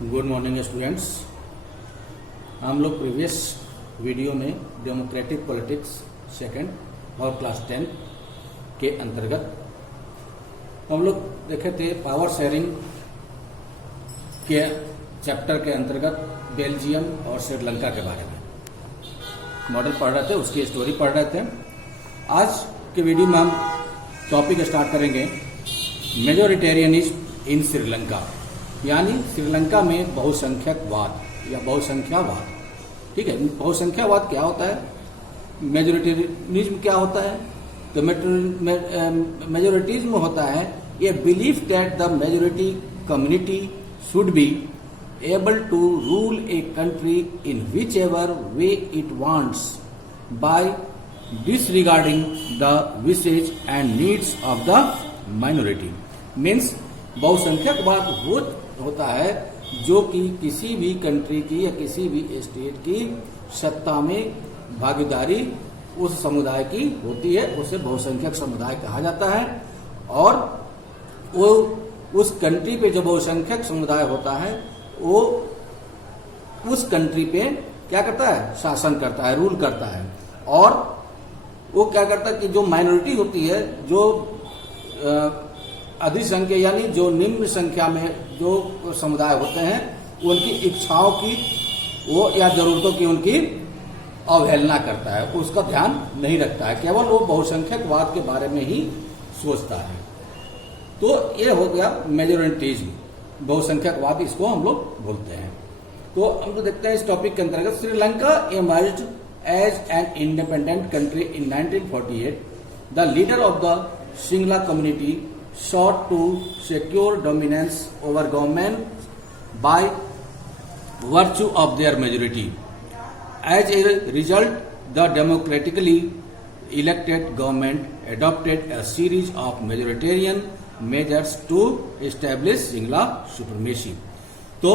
Good morning students. हम लोग previous video में डेमोक्रेटिक पॉलिटिक्स सेकंड और क्लास 10 के अंतर्गत हम लोग देखे थे पावर शेयरिंग के चैप्टर के अंतर्गत बेल्जियम और श्रीलंका के बारे में मॉडल पढ़ रहे थे, उसकी स्टोरी पढ़ रहे थे। आज के वीडियो में हम टॉपिक स्टार्ट करेंगे मेजोरिटेरियनिज्म इन श्रीलंका, यानी श्रीलंका में बहुसंख्यकवाद या बहुसंख्यावाद। ठीक है, बहुसंख्यावाद क्या होता है, मेजोरिटेरियनिज्म क्या होता है। तो मेजोरिटिज्म होता है a belief that the majority community should be able to rule a country in whichever way it wants by disregarding the wishes and needs of the minority। Means बहुसंख्यकवाद होता है जो कि किसी भी कंट्री की या किसी भी स्टेट की सत्ता में भागीदारी उस समुदाय की होती है, उसे बहुसंख्यक समुदाय कहा जाता है। और वो उस कंट्री पे जो बहुसंख्यक समुदाय होता है वो उस कंट्री पे क्या करता है, शासन करता है, रूल करता है। और वो क्या करता है कि जो माइनॉरिटी होती है, जो अधिक संख्या यानी जो निम्न संख्या में जो समुदाय होते हैं, उनकी इच्छाओं की वो या जरूरतों की उनकी अवहेलना करता है, उसका ध्यान नहीं रखता है, केवल वो बहुसंख्यकवाद के बारे में ही सोचता है। तो ये हो गया मेजोरिटिज्म, बहुसंख्यकवाद इसको हम लोग बोलते हैं। तो हम लोग देखते हैं इस टॉपिक के अंतर्गत Sri Lanka emerged as an independent country in 1948। The leader of the Sinhala community sought to secure dominance over government by virtue of their majority. As a result, the democratically elected government adopted a series of majoritarian measures to establish Singla supremacy। तो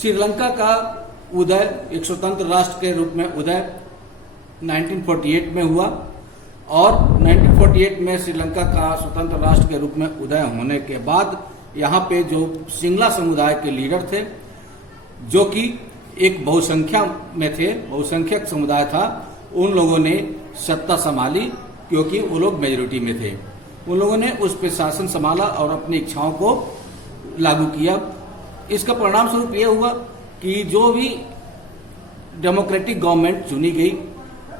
श्रीलंका का उदय एक स्वतंत्र राष्ट्र के रूप में उदय 1948 में हुआ और 1948 में श्रीलंका का स्वतंत्र राष्ट्र के रूप में उदय होने के बाद यहाँ पे जो सिंगला समुदाय के लीडर थे, जो कि एक बहुसंख्या में थे, बहुसंख्यक समुदाय था, उन लोगों ने सत्ता संभाली क्योंकि वो लोग मेजोरिटी में थे। उन लोगों ने उस पर शासन संभाला और अपनी इच्छाओं को लागू किया। इसका परिणाम स्वरूप यह हुआ कि जो भी डेमोक्रेटिक गवर्नमेंट चुनी गई,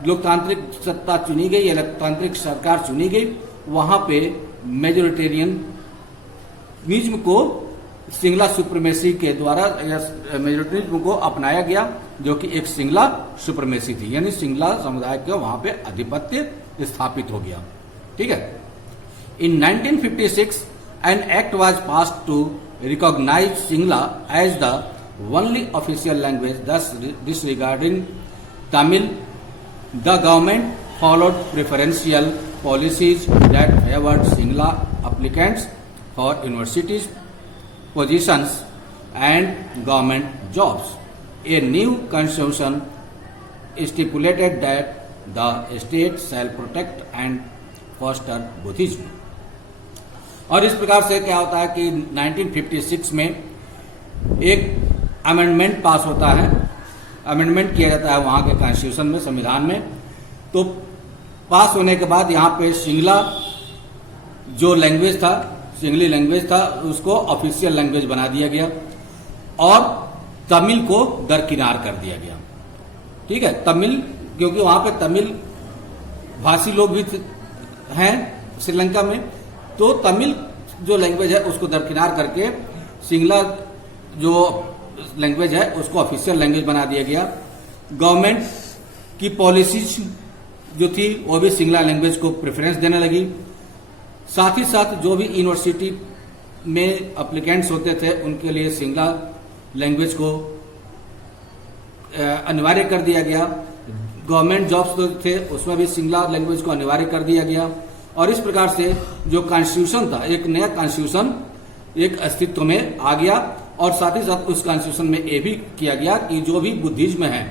लोकतांत्रिक सत्ता चुनी गई या लोकतांत्रिक सरकार चुनी गई, वहां पे मेजोरिटेरियनिज्म को सिंगला सुप्रीमेसी के द्वारा मेजोरिटेरियनिज्म को अपनाया गया, जो कि एक सिंगला सुप्रीमेसी थी, यानी सिंगला समुदाय के वहां पे आधिपत्य स्थापित हो गया। ठीक है। In 1956 an act was passed to recognise Sinhala as the only official language, thus disregarding Tamil. The government followed preferential policies that favored Singla applicants for universities positions and government jobs. A new constitution stipulated that the state shall protect and foster Buddhism। और इस प्रकार से क्या होता है कि 1956 में एक अमेंडमेंट पास होता है, अमेंडमेंट किया जाता है वहां के कॉन्स्टिट्यूशन में, संविधान में। तो पास होने के बाद यहाँ पे सिंगला जो लैंग्वेज था, सिंगली लैंग्वेज था, उसको ऑफिशियल लैंग्वेज बना दिया गया और तमिल को दरकिनार कर दिया गया। ठीक है, तमिल, क्योंकि वहां पे तमिल भाषी लोग भी हैं श्रीलंका में, तो तमिल जो लैंग्वेज है उसको दरकिनार करके सिंगला जो लैंग्वेज है उसको ऑफिशियल लैंग्वेज बना दिया गया। गवर्नमेंट की पॉलिसीज जो थी वो भी सिंगला लैंग्वेज को प्रेफरेंस देने लगी। साथ ही साथ जो भी यूनिवर्सिटी में एप्लीकेंट्स होते थे उनके लिए सिंगला लैंग्वेज को अनिवार्य कर दिया गया। गवर्नमेंट जॉब्स जो थे उसमें भी सिंगला लैंग्वेज को अनिवार्य कर दिया गया। और इस प्रकार से जो कॉन्स्टिट्यूशन था, एक नया कॉन्स्टिट्यूशन एक अस्तित्व में आ गया। और साथ ही साथ उस कॉन्स्टिट्यूशन में यह भी किया गया कि जो भी बुद्धिज्म है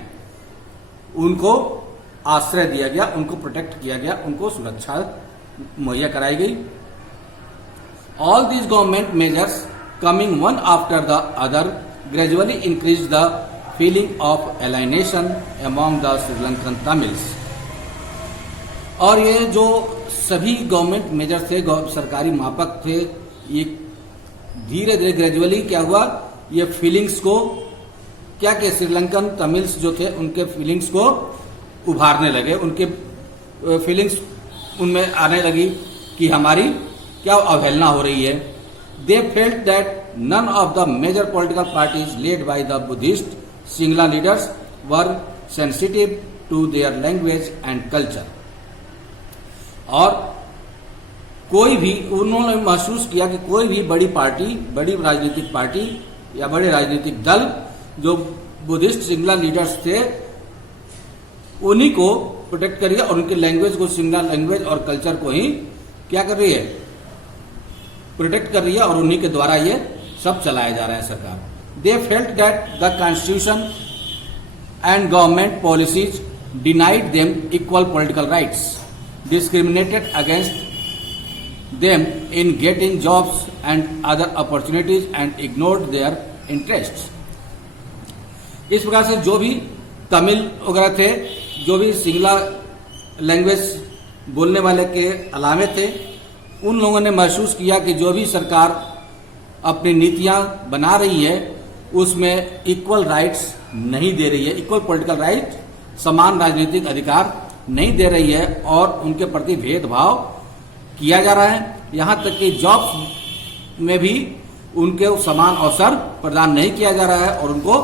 उनको आश्रय दिया गया, उनको प्रोटेक्ट किया गया, उनको सुरक्षा मुहैया कराई गई। All these government measures coming one after the other gradually increased the feeling of alienation among the Sri Lankan Tamils. और ये जो सभी गवर्नमेंट मेजर थे, सरकारी मापक थे, ये धीरे धीरे ग्रेजुअली क्या हुआ, ये फीलिंग्स को क्या के श्रीलंकन तमिल्स जो थे उनके फीलिंग्स को उभारने लगे, उनके फीलिंग्स उनमें आने लगी कि हमारी क्या अवहेलना हो रही है। They felt that none of the major political parties led by the Buddhist Sinhala leaders were sensitive to their language and culture. और कोई भी, उन्होंने महसूस किया कि कोई भी बड़ी पार्टी, बड़ी राजनीतिक पार्टी या बड़े राजनीतिक दल जो बुद्धिस्ट सिंगला लीडर्स थे उन्हीं को प्रोटेक्ट कर रही है और उनके लैंग्वेज को, सिंगला लैंग्वेज और कल्चर को ही क्या कर रही है, प्रोटेक्ट कर रही है और उन्हीं के द्वारा ये सब चलाया जा रहा है सरकार। They felt that the constitution and government policies denied them equal political rights, discriminated against them in getting jobs and other opportunities and ignored their interests. इस प्रकार से जो भी तमिल वगैरह थे, जो भी सिंगला लैंग्वेज बोलने वाले के अलावे थे, उन लोगों ने महसूस किया कि जो भी सरकार अपनी नीतियां बना रही है उसमें इक्वल राइट्स नहीं दे रही है, इक्वल पॉलिटिकल राइट, समान राजनीतिक अधिकार नहीं दे रही है और उनके प्रति भेदभाव किया जा रहा है। यहां तक कि जॉब्स में भी उनके समान अवसर प्रदान नहीं किया जा रहा है और उनको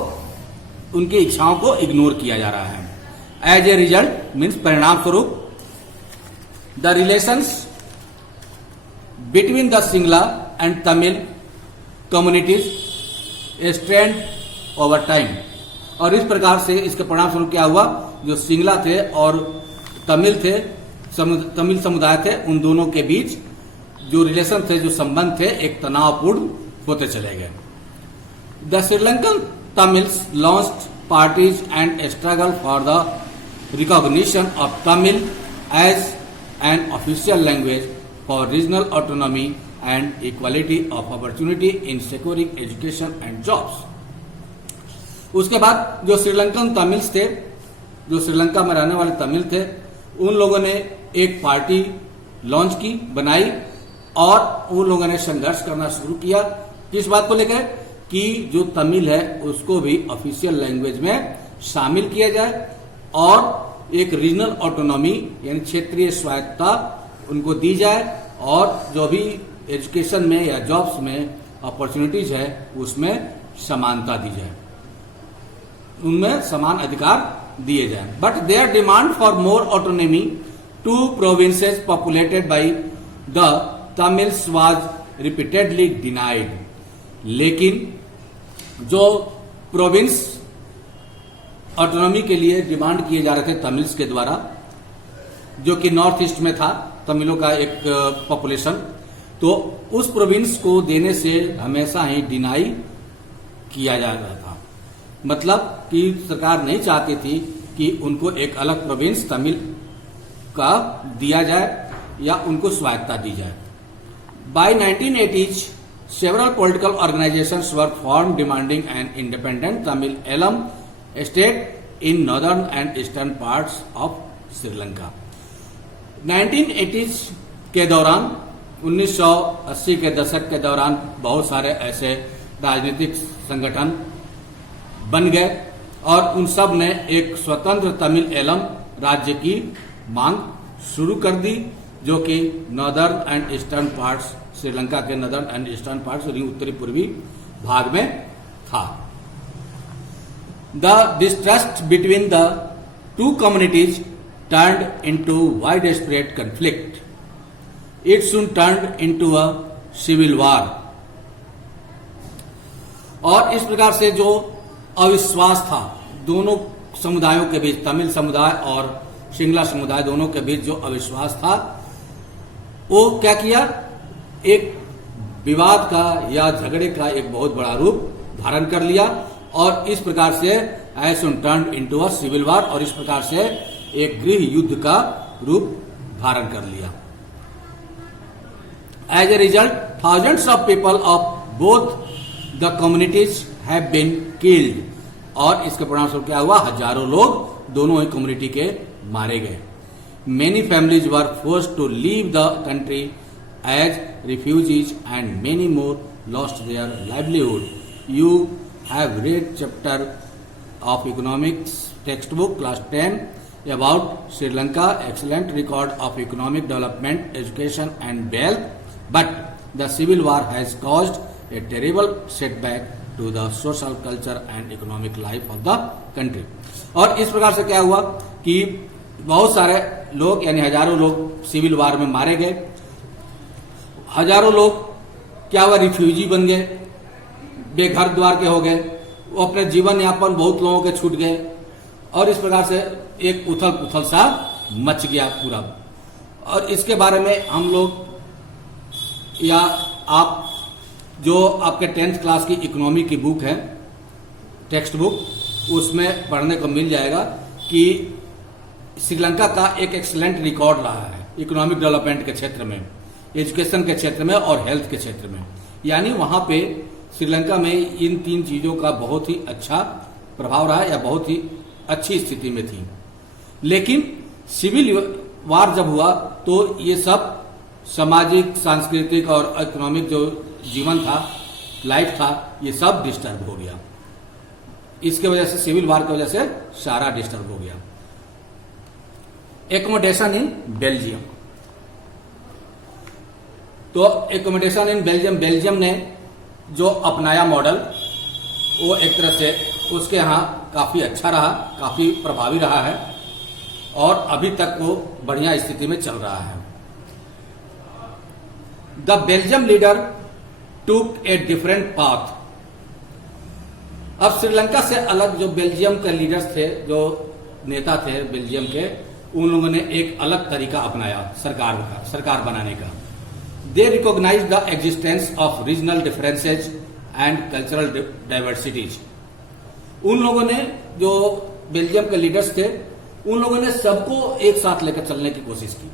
उनकी इच्छाओं को इग्नोर किया जा रहा है। एज ए रिजल्ट मीन्स परिणाम स्वरूप the relations between the Sinhala and Tamil communities strained over time. और इस प्रकार से इसके परिणाम स्वरूप क्या हुआ, जो सिंगला थे और तमिल थे, तमिल समुदाय थे, उन दोनों के बीच जो रिलेशन थे, जो संबंध थे, एक तनावपूर्ण होते चले गए। The Sri Lankan Tamils launched parties and struggle for the recognition of Tamil as an official language for regional autonomy and equality of opportunity in securing education and jobs. उसके बाद जो श्रीलंकन तमिल्स थे, जो श्रीलंका में रहने वाले तमिल थे, उन लोगों ने एक पार्टी लॉन्च की, बनाई और उन लोगों ने संघर्ष करना शुरू किया। किस बात को लेकर कि जो तमिल है उसको भी ऑफिशियल लैंग्वेज में शामिल किया जाए और एक रीजनल ऑटोनॉमी यानी क्षेत्रीय स्वायत्तता उनको दी जाए और जो भी एजुकेशन में या जॉब्स में अपॉर्चुनिटीज है उसमें समानता दी जाए, उनमें समान अधिकार दिए जाए। But their demand for more autonomy to provinces populated by the Tamils was repeatedly denied. लेकिन जो प्रोविंस ऑटोनॉमी के लिए डिमांड किए जा रहे थे तमिल्स के द्वारा, जो कि नॉर्थ ईस्ट में था तमिलों का एक पॉपुलेशन, तो उस प्रोविंस को देने से हमेशा ही डिनाई किया जा रहा था। मतलब कि सरकार नहीं चाहती थी कि उनको एक अलग प्रोविंस तमिल का दिया जाए या उनको स्वायत्तता दी जाए। By 1980s several political organizations were formed demanding an independent Tamil Elam state in northern and eastern parts of Sri Lanka। 1980s के दौरान, 1980 के दशक के दौरान बहुत सारे ऐसे राजनीतिक संगठन बन गए और उन सब ने एक स्वतंत्र तमिल एलम राज्य की मांग शुरू कर दी, जो कि northern and eastern parts, Sri Lanka के नॉर्दर्न एंड ईस्टर्न पार्ट्स यानी उत्तरी पूर्वी भाग में था। The distrust between the two communities turned into widespread conflict. It soon turned into a civil war. और इस प्रकार से जो अविश्वास था दोनों समुदायों के बीच, तमिल समुदाय और सिंगला समुदाय दोनों के बीच जो अविश्वास था, वो क्या किया, एक विवाद का या झगड़े का एक बहुत बड़ा रूप धारण कर लिया और इस प्रकार से as soon turned into a civil war, और इस प्रकार से एक गृह युद्ध का रूप धारण कर लिया। As a result thousands of people of both the communities have been killed, और इसके परिणामस्वरूप क्या हुआ, हजारों लोग दोनों ही कम्युनिटी के मारे गए। Many families were forced to leave the country as refugees and many more lost their livelihood. You have read chapter of economics textbook class 10 about Sri Lanka, excellent record of economic development, education and wealth, but the civil war has caused a terrible setback to the social culture and economic life of the country। और इस प्रकार से क्या हुआ कि बहुत सारे लोग यानी हजारों लोग सिविल वार में मारे गए, हजारों लोग क्या हुआ, रिफ्यूजी बन गए, बेघर द्वार के हो गए, वो अपने जीवन यापन बहुत लोगों के छूट गए, और इस प्रकार से एक उथल पुथल सा मच गया पूरा। और इसके बारे में हम लोग या आप जो आपके 10th क्लास की इकोनॉमी की बुक है, टेक्स्ट बुक, उसमें पढ़ने को मिल जाएगा कि श्रीलंका का एक एक्सीलेंट रिकॉर्ड रहा है इकोनॉमिक डेवलपमेंट के क्षेत्र में, एजुकेशन के क्षेत्र में और हेल्थ के क्षेत्र में। यानी वहां पे श्रीलंका में इन 3 चीजों का बहुत ही अच्छा प्रभाव रहा या बहुत ही अच्छी स्थिति में थी। लेकिन सिविल वार जब हुआ तो ये सब सामाजिक, सांस्कृतिक और इकोनॉमिक जो जीवन था, लाइफ था, ये सब डिस्टर्ब हो गया। इसके वजह से, सिविल वार की वजह से सारा डिस्टर्ब हो गया। एकोमोडेशन इन बेल्जियम, तो एकोमोडेशन इन बेल्जियम, बेल्जियम ने जो अपनाया मॉडल, वो एक तरह से उसके यहाँ काफी अच्छा रहा, काफी प्रभावी रहा है, और अभी तक वो बढ़िया स्थिति में चल रहा है। द बेल्जियम लीडर टूक ए डिफरेंट पाथ। अब श्रीलंका से अलग जो बेल्जियम के लीडर्स थे, जो नेता थे बेल्जियम के, उन लोगों ने एक अलग तरीका अपनाया सरकार बनाने का। They recognize the existence of regional differences and cultural diversities। उन लोगों ने, जो बेल्जियम के लीडर्स थे, उन लोगों ने सबको एक साथ लेकर चलने की कोशिश की,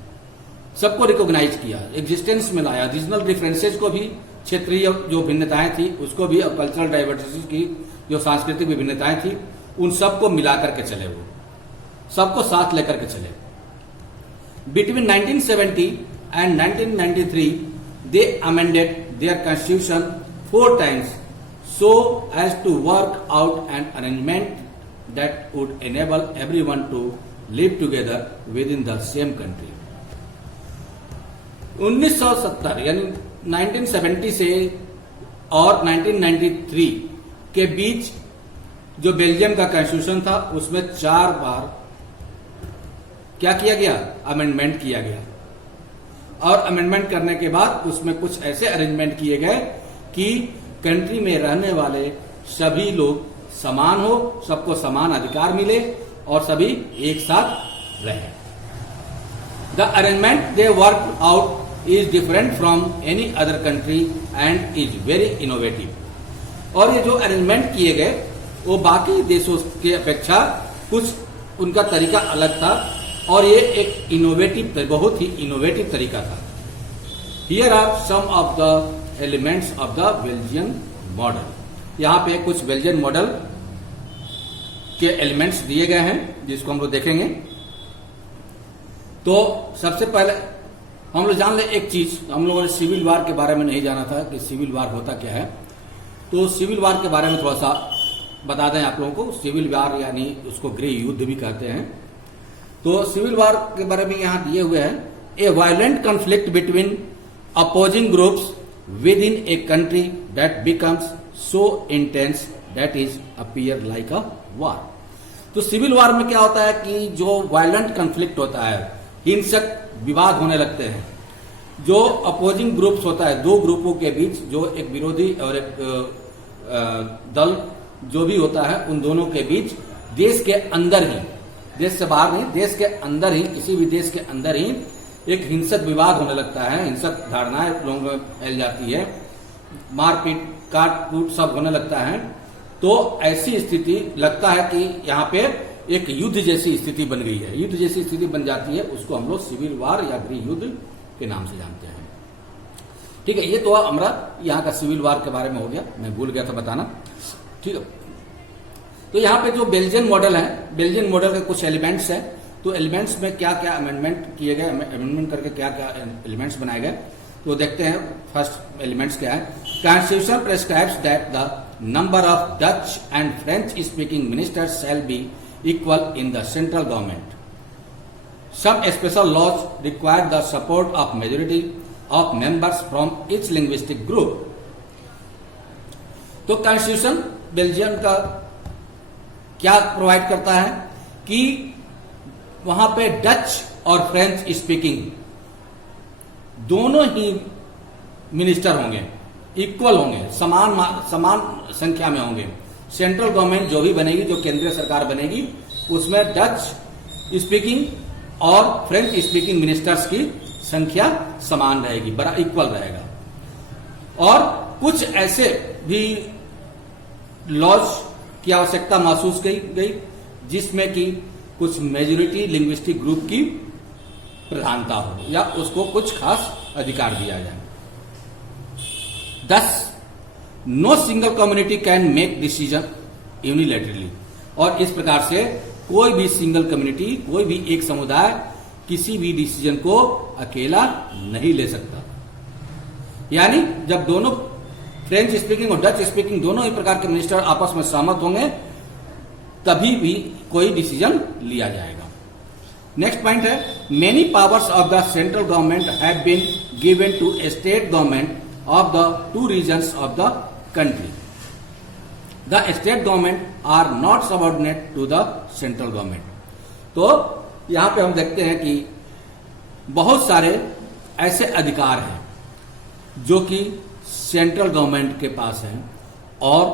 सबको रिकॉग्नाइज किया, एग्जिस्टेंस में लाया, रीजनल डिफरेंसेज को भी, क्षेत्रीय जो भिन्नताएं थी उसको भी, और कल्चरल डाइवर्सिटी की जो सांस्कृतिक विभिन्नताएं थी उन सबको मिलाकर के चले, वो सबको साथ लेकर के चले। Between 1970 and 1993 they amended their constitution 4 times so as to work out an arrangement that would enable everyone to live together within the same country। 1970 यानी 1970 से और 1993 के बीच जो बेल्जियम का कॉन्स्टिट्यूशन था उसमें 4 बार क्या किया गया, अमेंडमेंट किया गया। और अमेंडमेंट करने के बाद उसमें कुछ ऐसे अरेंजमेंट किए गए कि कंट्री में रहने वाले सभी लोग समान हो, सबको समान अधिकार मिले और सभी एक साथ रहे। The arrangement they work out is different from any other country and is very innovative. और ये जो अरेंजमेंट किए गए वो बाकी देशों की अपेक्षा कुछ उनका तरीका अलग था, और ये एक इनोवेटिव, बहुत ही इनोवेटिव तरीका था। Here are some of the elements of the Belgian model. यहाँ पे कुछ बेल्जियन मॉडल के एलिमेंट्स दिए गए हैं जिसको हम लोग देखेंगे। तो सबसे पहले हम लोग जान ले एक चीज, हम लोगों ने सिविल वार के बारे में नहीं जाना था कि सिविल वार होता क्या है। तो सिविल वार के बारे में थोड़ा सा बता दें आप लोगों को। सिविल वार यानी उसको गृह युद्ध भी कहते हैं। तो सिविल वार के बारे में यहां दिए हुए हैं, a violent conflict between opposing groups within a country that becomes so intense that is appear like a war. तो सिविल वार में क्या होता है कि जो वायलेंट कॉन्फ्लिक्ट होता है, हिंसक विवाद होने लगते हैं, जो अपोजिंग ग्रुप्स होता है, 2 ग्रुपों के बीच, जो एक विरोधी और एक दल जो भी होता है, उन दोनों के बीच देश के अंदर ही, देश से बाहर नहीं, देश के अंदर ही, किसी भी देश के अंदर ही एक हिंसक विवाद होने लगता है, हिंसक धारणाएं लोगों में फैल जाती है, मारपीट, काट कूट सब होने लगता है। तो ऐसी स्थिति लगता है कि यहाँ पे एक युद्ध जैसी स्थिति बन गई है, युद्ध जैसी स्थिति बन जाती है, उसको हम लोग सिविल वार या गृह युद्ध के नाम से जानते हैं। ठीक है, ये तो हमारा यहाँ का सिविल वार के बारे में हो गया, मैं भूल गया था बताना। ठीक है। तो यहाँ पे जो बेल्जियन मॉडल है, बेल्जियन मॉडल के कुछ एलिमेंट्स है, तो एलिमेंट्स में क्या क्या अमेंडमेंट किए गए, अमेंडमेंट करके क्या क्या एलिमेंट्स बनाए गए, तो देखते हैं। फर्स्ट एलिमेंट्स क्या है। Constitution prescribes that the number of Dutch and French speaking ministers shall be equal in the central government. Some special laws require the support of majority of members from each linguistic group. तो constitution Belgium का क्या provide करता है कि वहां पे Dutch और French speaking दोनों ही मिनिस्टर होंगे, इक्वल होंगे, समान संख्या में होंगे। सेंट्रल गवर्नमेंट जो भी बनेगी, जो केंद्रीय सरकार बनेगी, उसमें डच स्पीकिंग और फ्रेंच स्पीकिंग मिनिस्टर्स की संख्या समान रहेगी, बड़ा इक्वल रहेगा। और कुछ ऐसे भी लॉज की आवश्यकता महसूस की गई जिसमें कि कुछ मेजोरिटी लिंग्विस्टिक ग्रुप की प्रधानता हो या उसको कुछ खास अधिकार दिया जाए। 10 no single community can make decision unilaterally. और इस प्रकार से कोई भी सिंगल कम्युनिटी, कोई भी एक समुदाय किसी भी डिसीजन को अकेला नहीं ले सकता। यानी जब दोनों फ्रेंच स्पीकिंग और डच स्पीकिंग दोनों ही प्रकार के मिनिस्टर आपस में सहमत होंगे तभी भी कोई डिसीजन लिया जाएगा। नेक्स्ट पॉइंट है, many powers of the central government have been given to state government of the 2 regions of the country. The state government are not subordinate to the central government. तो यहां पे हम देखते हैं कि बहुत सारे ऐसे अधिकार हैं जो कि सेंट्रल गवर्नमेंट के पास हैं और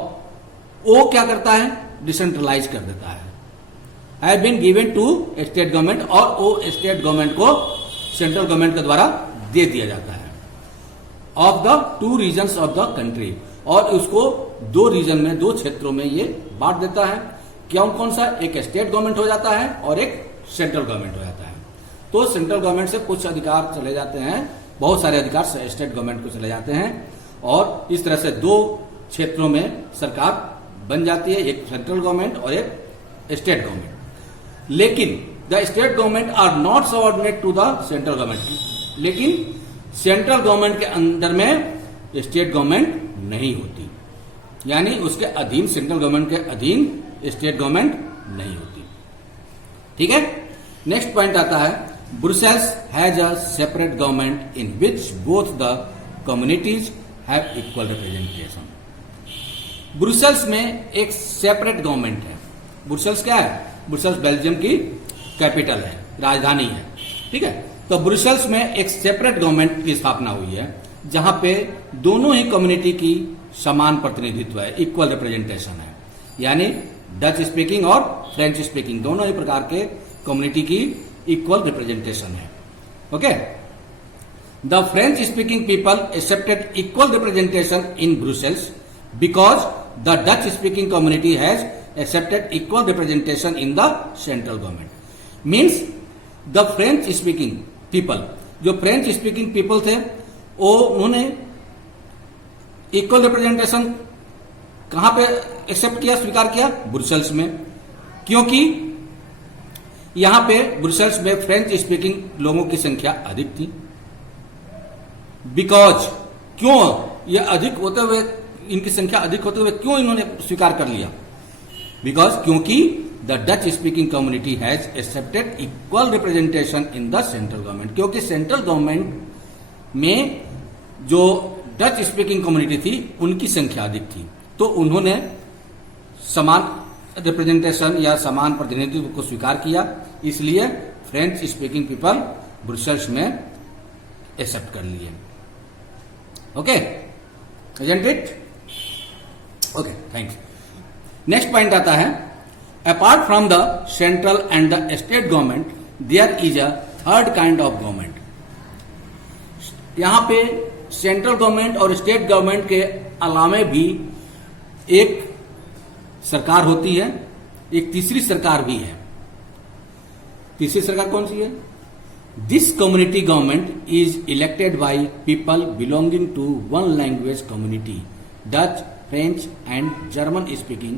वो क्या करता है, डिसेंट्रलाइज कर देता है। Have been given to state government, और वो स्टेट गवर्नमेंट को सेंट्रल गवर्नमेंट के द्वारा दे दिया जाता है। Of the 2 regions of the country, और उसको 2 रीजन में, 2 क्षेत्रों में ये बांट देता है। क्यों, कौन सा, एक स्टेट गवर्नमेंट हो जाता है और एक सेंट्रल गवर्नमेंट हो जाता है। तो सेंट्रल गवर्नमेंट से कुछ अधिकार चले जाते हैं, बहुत सारे अधिकार स्टेट गवर्नमेंट को चले जाते हैं, और इस तरह से 2 क्षेत्रों में सरकार बन जाती है, एक सेंट्रल गवर्नमेंट और एक स्टेट गवर्नमेंट। लेकिन the state government are not subordinate to the central government. लेकिन सेंट्रल गवर्नमेंट के अंदर में स्टेट गवर्नमेंट नहीं होती, यानी उसके अधीन, सेंट्रल गवर्नमेंट के अधीन स्टेट गवर्नमेंट नहीं होती। ठीक है। नेक्स्ट पॉइंट आता है, Brussels has a separate government in which both the communities have equal representation. Brussels में एक सेपरेट गवर्नमेंट है। ब्रुसेल्स क्या है, ब्रुसेल्स बेल्जियम की कैपिटल है, राजधानी है। ठीक है। तो ब्रुसेल्स में एक सेपरेट गवर्नमेंट की स्थापना हुई है जहां पे दोनों ही कम्युनिटी की समान प्रतिनिधित्व है, इक्वल रिप्रेजेंटेशन है। यानी डच स्पीकिंग और फ्रेंच स्पीकिंग दोनों ही प्रकार के कम्युनिटी की इक्वल रिप्रेजेंटेशन है। Okay. The French speaking people accepted equal representation in Brussels because the Dutch speaking community has accepted equal representation in the central government. Means the French speaking people, जो French speaking people थे, वो उन्होंने equal representation कहां पे accept किया, स्वीकार किया, Brussels में। क्योंकि यहां पे ब्रुसेल्स में फ्रेंच स्पीकिंग लोगों की संख्या अधिक थी। बिकॉज, क्यों ये अधिक होते हुए, इनकी संख्या अधिक होते हुए क्यों इन्होंने स्वीकार कर लिया? बिकॉज, क्योंकि the Dutch speaking community has accepted equal representation in the central government. क्योंकि सेंट्रल गवर्नमेंट में जो डच स्पीकिंग कम्युनिटी थी उनकी संख्या अधिक थी, तो उन्होंने समान रिप्रेजेंटेशन या समान प्रतिनिधित्व को स्वीकार किया। इसलिए फ्रेंच स्पीकिंग पीपल ब्रुसेल्स में एक्सेप्ट कर लिए। Okay, isn't it? Okay, thanks. Next point आता है, apart from the central and the state government there is a third kind of government. यहां पे सेंट्रल गवर्नमेंट और स्टेट गवर्नमेंट के अलावे भी एक सरकार होती है, एक तीसरी सरकार भी है। तीसरी सरकार कौन सी है? This community government is elected by people belonging to one language community, Dutch French and German speaking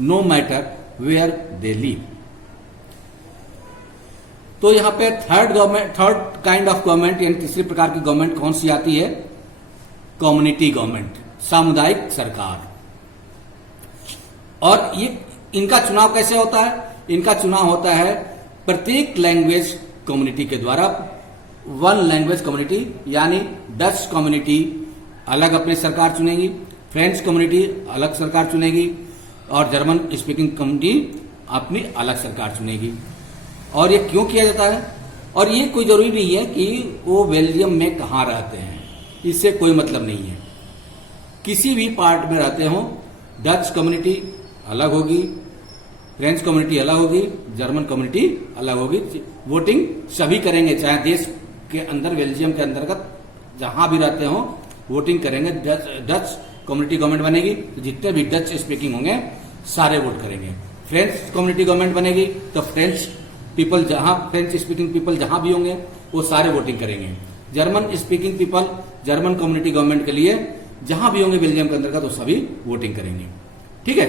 no matter where they live. तो यहां पे थर्ड काइंड ऑफ गवर्नमेंट यानी तीसरी प्रकार की गवर्नमेंट कौन सी आती है? कम्युनिटी गवर्नमेंट, सामुदायिक सरकार। और ये इनका चुनाव कैसे होता है? इनका चुनाव होता है प्रत्येक लैंग्वेज कम्युनिटी के द्वारा। वन लैंग्वेज कम्युनिटी यानी डच कम्युनिटी अलग अपनी सरकार चुनेगी, फ्रेंच कम्युनिटी अलग सरकार चुनेगी और जर्मन स्पीकिंग कम्युनिटी अपनी अलग सरकार चुनेगी। और ये क्यों किया जाता है? और ये कोई जरूरी नहीं है कि वो बेल्जियम में कहाँ रहते हैं, इससे कोई मतलब नहीं है। किसी भी पार्ट में रहते हो, डच कम्युनिटी अलग होगी, फ्रेंच कम्युनिटी अलग होगी, जर्मन कम्युनिटी अलग होगी। वोटिंग सभी करेंगे, चाहे देश के अंदर बेल्जियम के अंतर्गत जहां भी रहते हो वोटिंग करेंगे। डच कम्युनिटी गवर्नमेंट बनेगी तो जितने भी डच स्पीकिंग होंगे सारे वोट करेंगे। फ्रेंच कम्युनिटी गवर्नमेंट बनेगी तो फ्रेंच स्पीकिंग पीपल जहां भी होंगे वो सारे वोटिंग करेंगे। German speaking people German community government के लिए जहां भी होंगे बेल्जियम के अंतर्गत वो सभी वोटिंग करेंगे। ठीक है।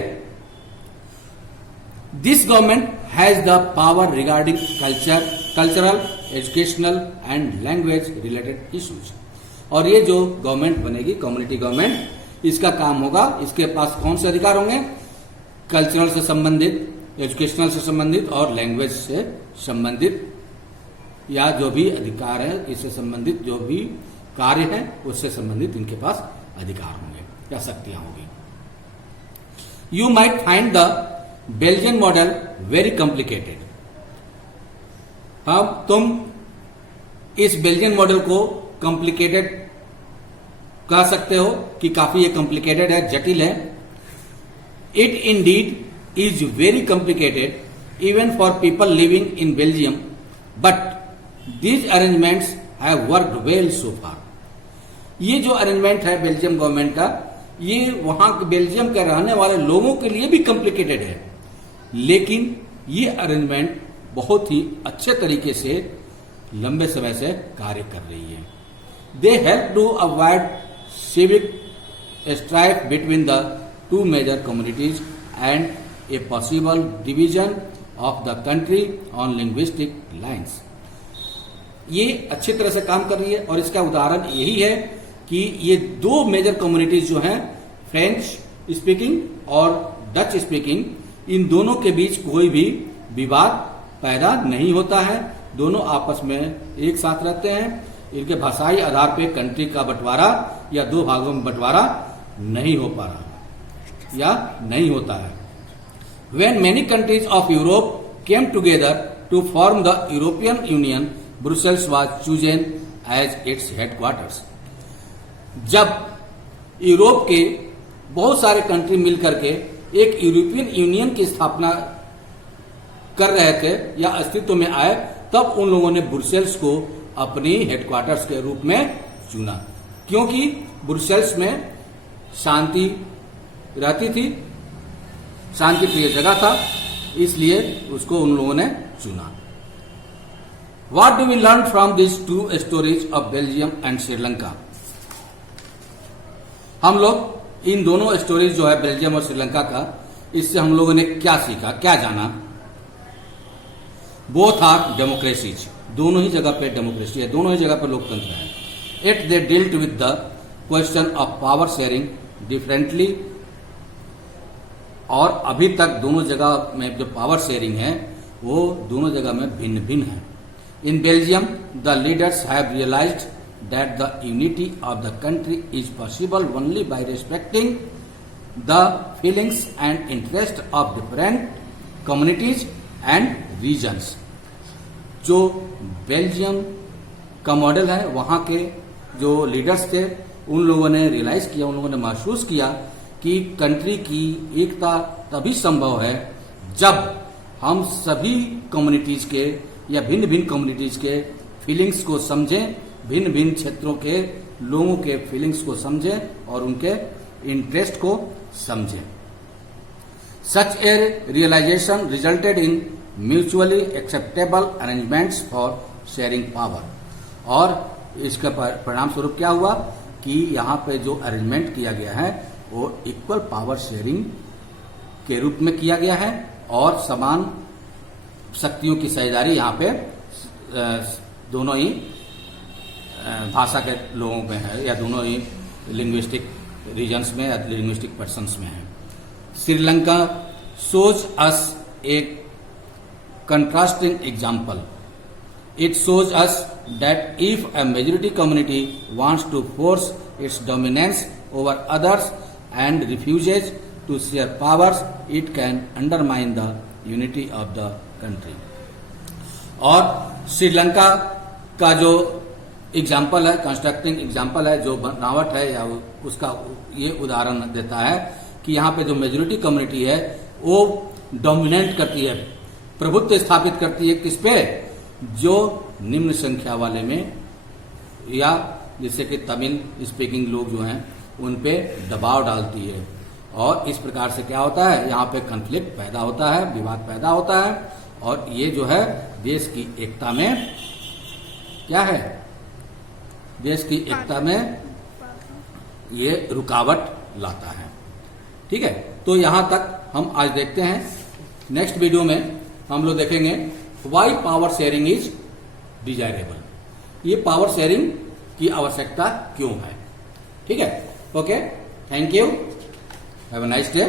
This government has the power regarding cultural, educational and language related issues. और ये जो गवर्नमेंट बनेगी कम्युनिटी गवर्नमेंट, इसका काम होगा, इसके पास कौन से अधिकार होंगे? कल्चरल से संबंधित, एजुकेशनल से संबंधित और लैंग्वेज से संबंधित, या जो भी अधिकार है इससे संबंधित जो भी कार्य है उससे संबंधित इनके पास अधिकार होंगे या शक्तियां होगी। You might find the Belgian model very complicated. अब तुम इस बेल्जियन मॉडल को कॉम्प्लिकेटेड कह सकते हो कि काफी ये कॉम्प्लिकेटेड है, जटिल है। It indeed is very complicated even for people living in Belgium, but these arrangements have worked well so far. ये जो अरेंजमेंट है बेल्जियम गवर्नमेंट का, ये वहां के बेल्जियम के रहने वाले लोगों के लिए भी कॉम्प्लिकेटेड है, लेकिन ये अरेंजमेंट बहुत ही अच्छे तरीके से लंबे समय से कार्य कर रही है। They help to avoid civic strife between the two major communities and a possible division of the country on linguistic lines. ये अच्छी तरह से काम कर रही है और इसका उदाहरण यही है कि ये दो मेजर कम्युनिटीज जो हैं, फ्रेंच स्पीकिंग और डच स्पीकिंग, इन दोनों के बीच कोई भी विवाद पैदा नहीं होता है। दोनों आपस में एक साथ रहते हैं। इनके भाषाई आधार पे कंट्री का बंटवारा या दो भागों में बंटवारा नहीं हो पा रहा या नहीं होता है। When many countries of Europe came together to form the European Union, Brussels was chosen as its headquarters. जब यूरोप के बहुत सारे कंट्री मिलकर के एक यूरोपियन यूनियन की स्थापना कर रहे थे या अस्तित्व में आए, तब उन लोगों ने ब्रुसेल्स को अपनी हेडक्वार्टर्स के रूप में चुना, क्योंकि ब्रुसेल्स में शांति रहती थी, शांति प्रिय जगह था, इसलिए उसको उन लोगों ने चुना। What do we learn from these two stories of Belgium and Sri Lanka? हम लोग इन दोनों स्टोरीज जो है बेल्जियम और श्रीलंका का, इससे हम लोगों ने क्या सीखा, क्या जाना? बोथ आर डेमोक्रेसीज, दोनों ही जगह पे डेमोक्रेसी है, दोनों ही जगह पे लोकतंत्र है। It they dealt with the question of power sharing differently, और अभी तक दोनों जगह में जो पावर शेयरिंग है वो दोनों जगह में भिन्न भिन्न है। In Belgium the leaders have realised that the unity of the country is possible only by respecting the feelings and interest of different communities and regions. जो बेल्जियम का मॉडल है, वहां के जो लीडर्स थे उन लोगों ने रियलाइज किया, उन लोगों ने महसूस किया कि कंट्री की एकता तभी संभव है जब हम सभी कम्युनिटीज के या भिन्न भिन्न कम्युनिटीज के फीलिंग्स को समझें, भिन्न भिन्न क्षेत्रों के लोगों के फीलिंग्स को समझें और उनके इंटरेस्ट को समझें। Such a realisation resulted in mutually acceptable arrangements for sharing power. और इसका परिणाम स्वरूप क्या हुआ कि यहाँ पे जो अरेंजमेंट किया गया है वो इक्वल पावर शेयरिंग के रूप में किया गया है और समान शक्तियों की साझेदारी यहाँ पे दोनों ही भाषा के लोगों में है या दोनों ही लिंग्विस्टिक रीजन्स में या लिंग्विस्टिक पर्सन्स में है। Sri Lanka shows us a contrasting example. It shows us that if a majority community wants to force its dominance over others and refuses to share powers, it can undermine the unity of the country. और श्रीलंका का जो example है, constructing example है, जो बनावट है या उसका ये उदाहरण देता है कि यहाँ पे जो मेजोरिटी कम्युनिटी है वो डोमिनेट करती है, प्रभुत्व स्थापित करती है किस पे, जो निम्न संख्या वाले में या जैसे कि तमिल स्पीकिंग लोग जो हैं उन पे दबाव डालती है। और इस प्रकार से क्या होता है, यहाँ पे कन्फ्लिक्ट पैदा होता है, विवाद पैदा होता है और ये जो है देश की एकता में क्या है, देश की एकता में ये रुकावट लाता है। ठीक है, तो यहां तक हम आज देखते हैं। नेक्स्ट वीडियो में हम लोग देखेंगे why power sharing is desirable, ये पावर शेयरिंग की आवश्यकता क्यों है। ठीक है, okay, thank you, have a nice day.